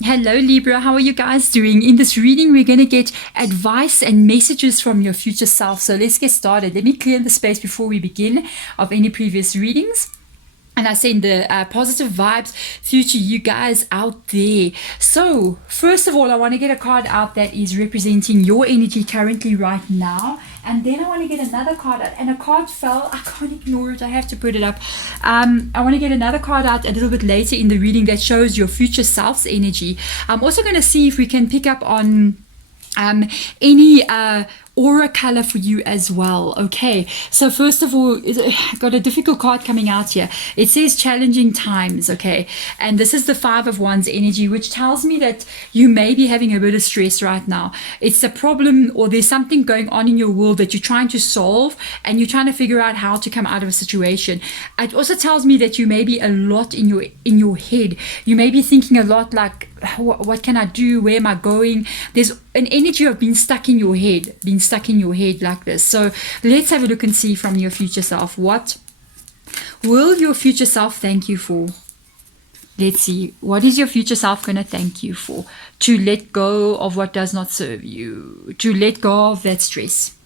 Hello Libra, how are you guys doing? In this reading, we're going to get advice and messages from your future self. So let's get started. Let me clear the space before we begin of any previous readings. And I send the positive vibes through to you guys out there. So first of all, I want to get a card out that is representing your energy currently right now. And then I want to get another card out. And a card fell. I can't ignore it. I have to put it up. I want to get another card out a little bit later in the reading that shows your future self's energy. I'm also going to see if we can pick up on any aura color for you as well. Okay, so first of all, I've got a difficult card coming out here. It says challenging times. Okay, and this is the 5 of Wands energy, which tells me that you may be having a bit of stress right now. It's a problem, or there's something going on in your world that you're trying to solve, and you're trying to figure out how to come out of a situation. It also tells me that you may be a lot in your head. You may be thinking a lot like, what can I do? Where am I going? There's an energy of being stuck in your head, like this. So let's have a look and see from your future self. What will your future self thank you for? Let's see. What is your future self going to thank you for? To let go of what does not serve you. To let go of that stress.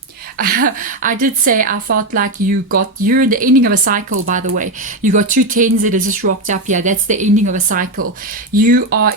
I did say I felt like you're in the ending of a cycle, by the way. You got 2 10s that is just rocked up here. That's the ending of a cycle. You are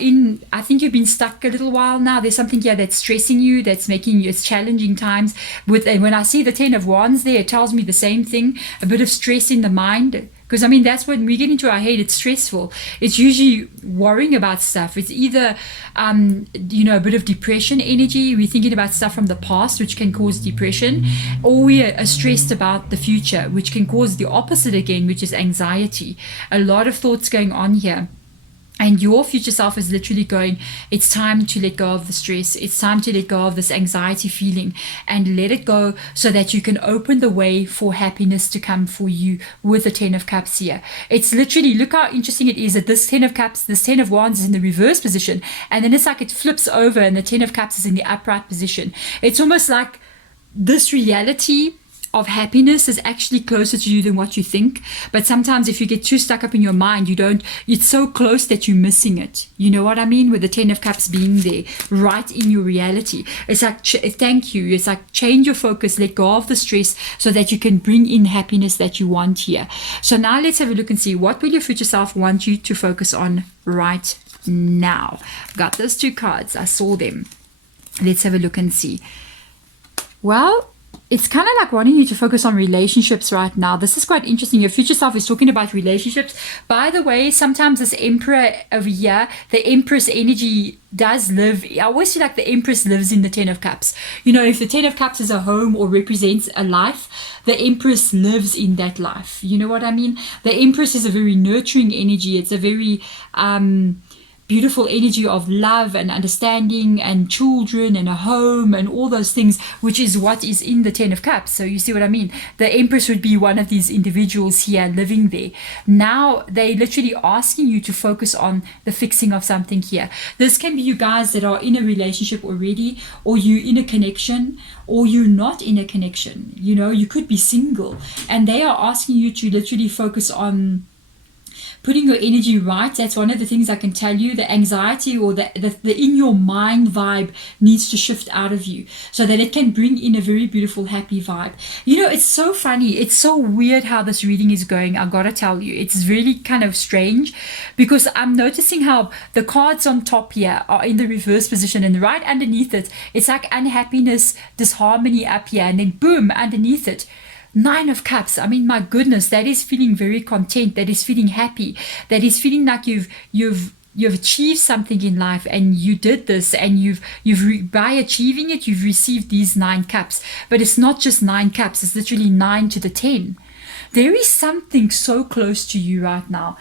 I think you've been stuck a little while now. There's something here that's stressing you, that's making you, it's challenging times. And when I see the 10 of Wands there, it tells me the same thing. A bit of stress in the mind. Because, I mean, that's when we get into our head, it's stressful. It's usually worrying about stuff. It's either, a bit of depression energy. We're thinking about stuff from the past, which can cause depression. Or we are stressed about the future, which can cause the opposite again, which is anxiety. A lot of thoughts going on here. And your future self is literally going, it's time to let go of the stress. It's time to let go of this anxiety feeling and let it go so that you can open the way for happiness to come for you with the 10 of Cups here. It's literally, look how interesting it is that this 10 of Cups, this 10 of Wands is in the reverse position. And then it's like it flips over and the 10 of Cups is in the upright position. It's almost like this reality of happiness is actually closer to you than what you think. But sometimes if you get too stuck up in your mind, it's so close that you're missing it. You know what I mean? With the 10 of Cups being there right in your reality. It's like, thank you. It's like change your focus, let go of the stress so that you can bring in happiness that you want here. So now let's have a look and see, what will your future self want you to focus on right now? Got those 2 cards. I saw them. Let's have a look and see. Well, it's kind of like wanting you to focus on relationships right now. This is quite interesting. Your future self is talking about relationships. By the way, sometimes this Emperor over here, the Empress energy does live. I always feel like the Empress lives in the 10 of Cups. You know, if the 10 of Cups is a home or represents a life, the Empress lives in that life. You know what I mean? The Empress is a very nurturing energy. It's a very beautiful energy of love and understanding and children and a home and all those things, which is what is in the 10 of Cups. So you see what I mean? The Empress would be one of these individuals here living there. Now they literally asking you to focus on the fixing of something here. This can be you guys that are in a relationship already, or you in a connection, or you're not in a connection. You know, you could be single, and they are asking you to literally focus on putting your energy right. That's one of the things I can tell you. The anxiety or the in your mind vibe needs to shift out of you so that it can bring in a very beautiful, happy vibe. You know, it's so funny. It's so weird how this reading is going. I gotta tell you, it's really kind of strange because I'm noticing how the cards on top here are in the reverse position, and right underneath it, it's like unhappiness, disharmony up here, and then boom, underneath it, 9 of Cups. I mean, my goodness, that is feeling very content. That is feeling happy. That is feeling like you've achieved something in life, and you did this, and by achieving it, you've received these 9 cups. But it's not just 9 cups. It's literally 9 to the 10. There is something so close to you right now.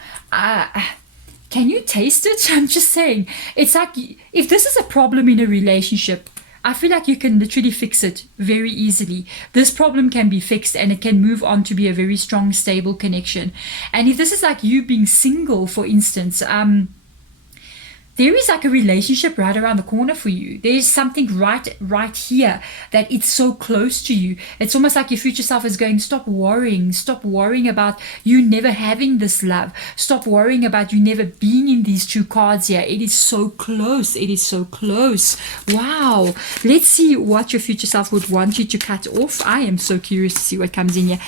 Can you taste it? I'm just saying. It's like if this is a problem in a relationship, I feel like you can literally fix it very easily. This problem can be fixed and it can move on to be a very strong, stable connection. And if this is like you being single, for instance, there is like a relationship right around the corner for you. There's something right here that it's so close to you. It's almost like your future self is going, stop worrying about you never having this love. Stop worrying about you never being in these two cards here. It is so close. It is so close. Wow. Let's see what your future self would want you to cut off. I am so curious to see what comes in here.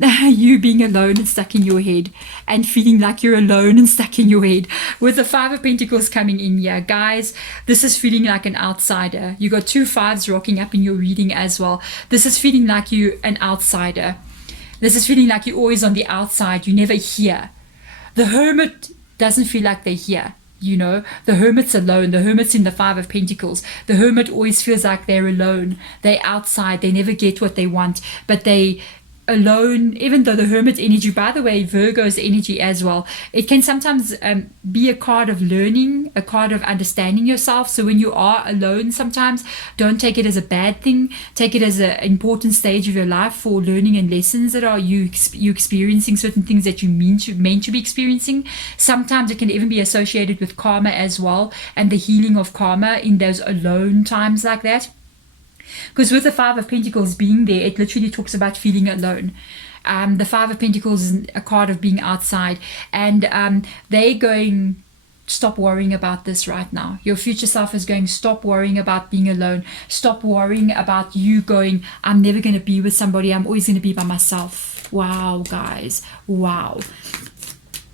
You being alone and stuck in your head and feeling like you're alone and stuck in your head with the 5 of Pentacles coming in here. Guys, this is feeling like an outsider. You got 2 5s rocking up in your reading as well. This is feeling like you an outsider. This is feeling like you're always on the outside. You never hear. The Hermit doesn't feel like they're here. You know, the Hermit's alone. The Hermit's in the 5 of Pentacles. The Hermit always feels like they're alone. They're outside. They never get what they want, but they alone. Even though the Hermit energy, by the way, Virgo's energy as well, it can sometimes be a card of learning, a card of understanding yourself. So when you are alone sometimes, don't take it as a bad thing. Take it as an important stage of your life for learning and lessons that are you experiencing certain things that you meant to be experiencing. Sometimes it can even be associated with karma as well, and the healing of karma in those alone times like that. Because with the 5 of Pentacles being there, it literally talks about feeling alone. The 5 of Pentacles is a card of being outside. And they're going, stop worrying about this right now. Your future self is going, stop worrying about being alone. Stop worrying about you going, I'm never going to be with somebody. I'm always going to be by myself. Wow, guys. Wow.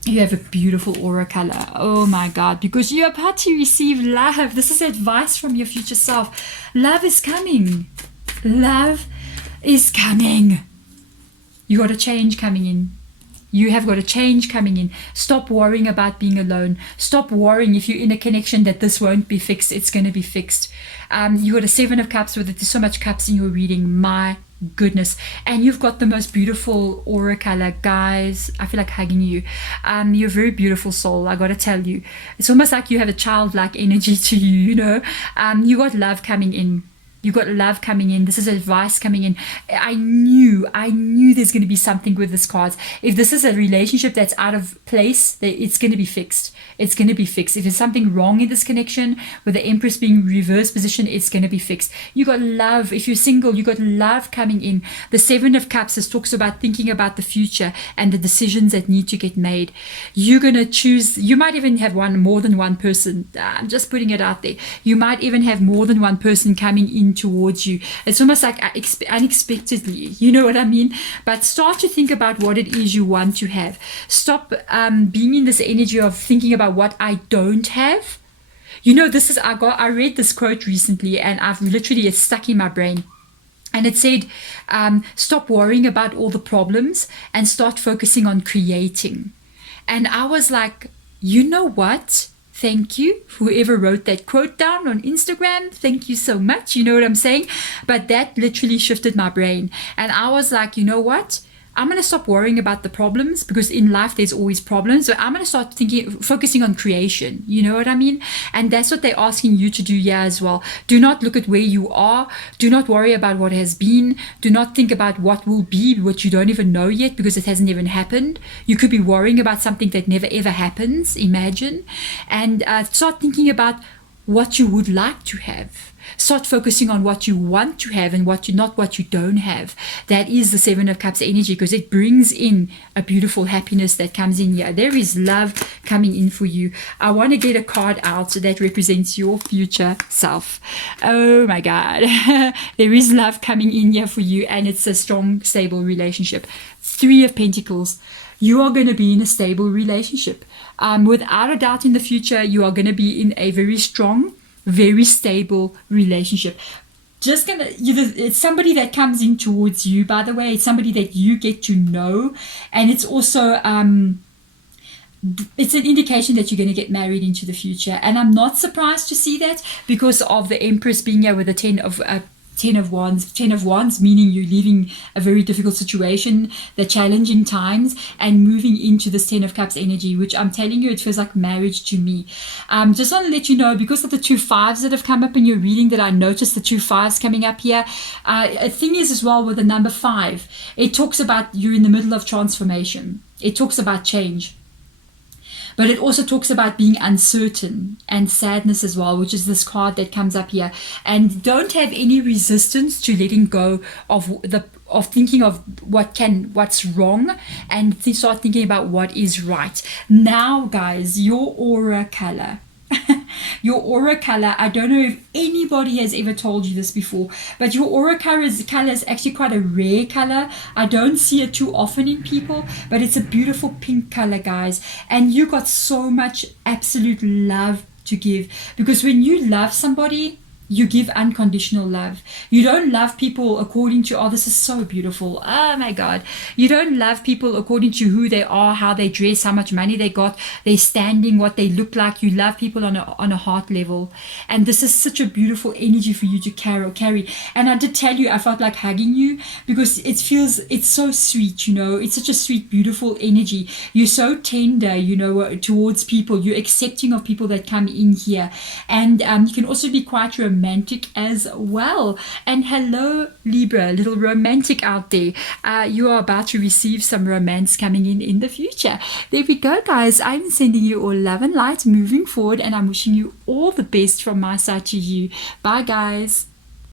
You have a beautiful aura color. Oh my God, because you're about to receive love. This is advice from your future self. Love is coming. Love is coming. You got a change coming in. You have got a change coming in. Stop worrying about being alone. Stop worrying if you're in a connection that this won't be fixed. It's going to be fixed. You got a 7 of Cups with it. There's so much cups in your reading. My goodness. And you've got the most beautiful aura color. Guys, I feel like hugging you. You're a very beautiful soul, I gotta tell you. It's almost like you have a childlike energy to you, you know. You got love coming in. You got love coming in. This is advice coming in. I knew there's going to be something with this card. If this is a relationship that's out of place, it's going to be fixed. It's going to be fixed. If there's something wrong in this connection, with the Empress being reverse position, it's going to be fixed. You got love. If you're single, you got love coming in. The 7 of Cups talks about thinking about the future and the decisions that need to get made. You're going to choose. You might even have more than one person. I'm just putting it out there. You might even have more than one person coming in towards you. It's almost like unexpectedly, you know what I mean? But start to think about what it is you want to have. Stop being in this energy of thinking about what I don't have. You know, this is, I read this quote recently and I've literally, it's stuck in my brain. And it said, stop worrying about all the problems and start focusing on creating. And I was like, you know what? Thank you, whoever wrote that quote down on Instagram. Thank you so much. You know what I'm saying? But that literally shifted my brain. And I was like, you know what? I'm going to stop worrying about the problems, because in life there's always problems. So I'm going to start focusing on creation. You know what I mean? And that's what they're asking you to do here as well. Do not look at where you are. Do not worry about what has been. Do not think about what will be, what you don't even know yet, because it hasn't even happened. You could be worrying about something that never ever happens. Imagine. And start thinking about what you would like to have. Start focusing on what you want to have and not what you don't have. That is the 7 of Cups energy, because it brings in a beautiful happiness that comes in here. There is love coming in for you. I want to get a card out that represents your future self. Oh my God. There is love coming in here for you, and it's a strong, stable relationship. 3 of Pentacles. You are going to be in a stable relationship. Without a doubt, in the future, you are going to be in a very strong, very stable relationship. It's somebody that comes in towards you, by the way. It's somebody that you get to know, and it's also it's an indication that you're going to get married into the future. And I'm not surprised to see that, because of the Empress being here with the 10 of Wands, meaning you're leaving a very difficult situation, the challenging times, and moving into this 10 of Cups energy, which I'm telling you, it feels like marriage to me. Just want to let you know, because of the 2 5s that have come up in your reading, that I noticed the 2 5s coming up here. A thing is as well with the number 5, it talks about you're in the middle of transformation. It talks about change. But it also talks about being uncertain and sadness as well, which is this card that comes up here. And don't have any resistance to letting go of thinking of what's wrong, and start thinking about what is right. Now, guys, your aura color. Your aura color, I don't know if anybody has ever told you this before, but your aura color is actually quite a rare color. I don't see it too often in people, but it's a beautiful pink color, guys. And you got so much absolute love to give, because when you love somebody, you give unconditional love. You don't love people according to, oh, this is so beautiful, oh my God. You don't love people according to who they are, how they dress, how much money they got, their standing, what they look like. You love people on a heart level. And this is such a beautiful energy for you to carry. And I did tell you, I felt like hugging you, because it's so sweet, you know. It's such a sweet, beautiful energy. You're so tender, you know, towards people. You're accepting of people that come in here. And you can also be quite romantic as well. And hello, Libra, little romantic out there. You are about to receive some romance coming in the future. There we go, guys. I'm sending you all love and light moving forward, and I'm wishing you all the best from my side to you. Bye, guys.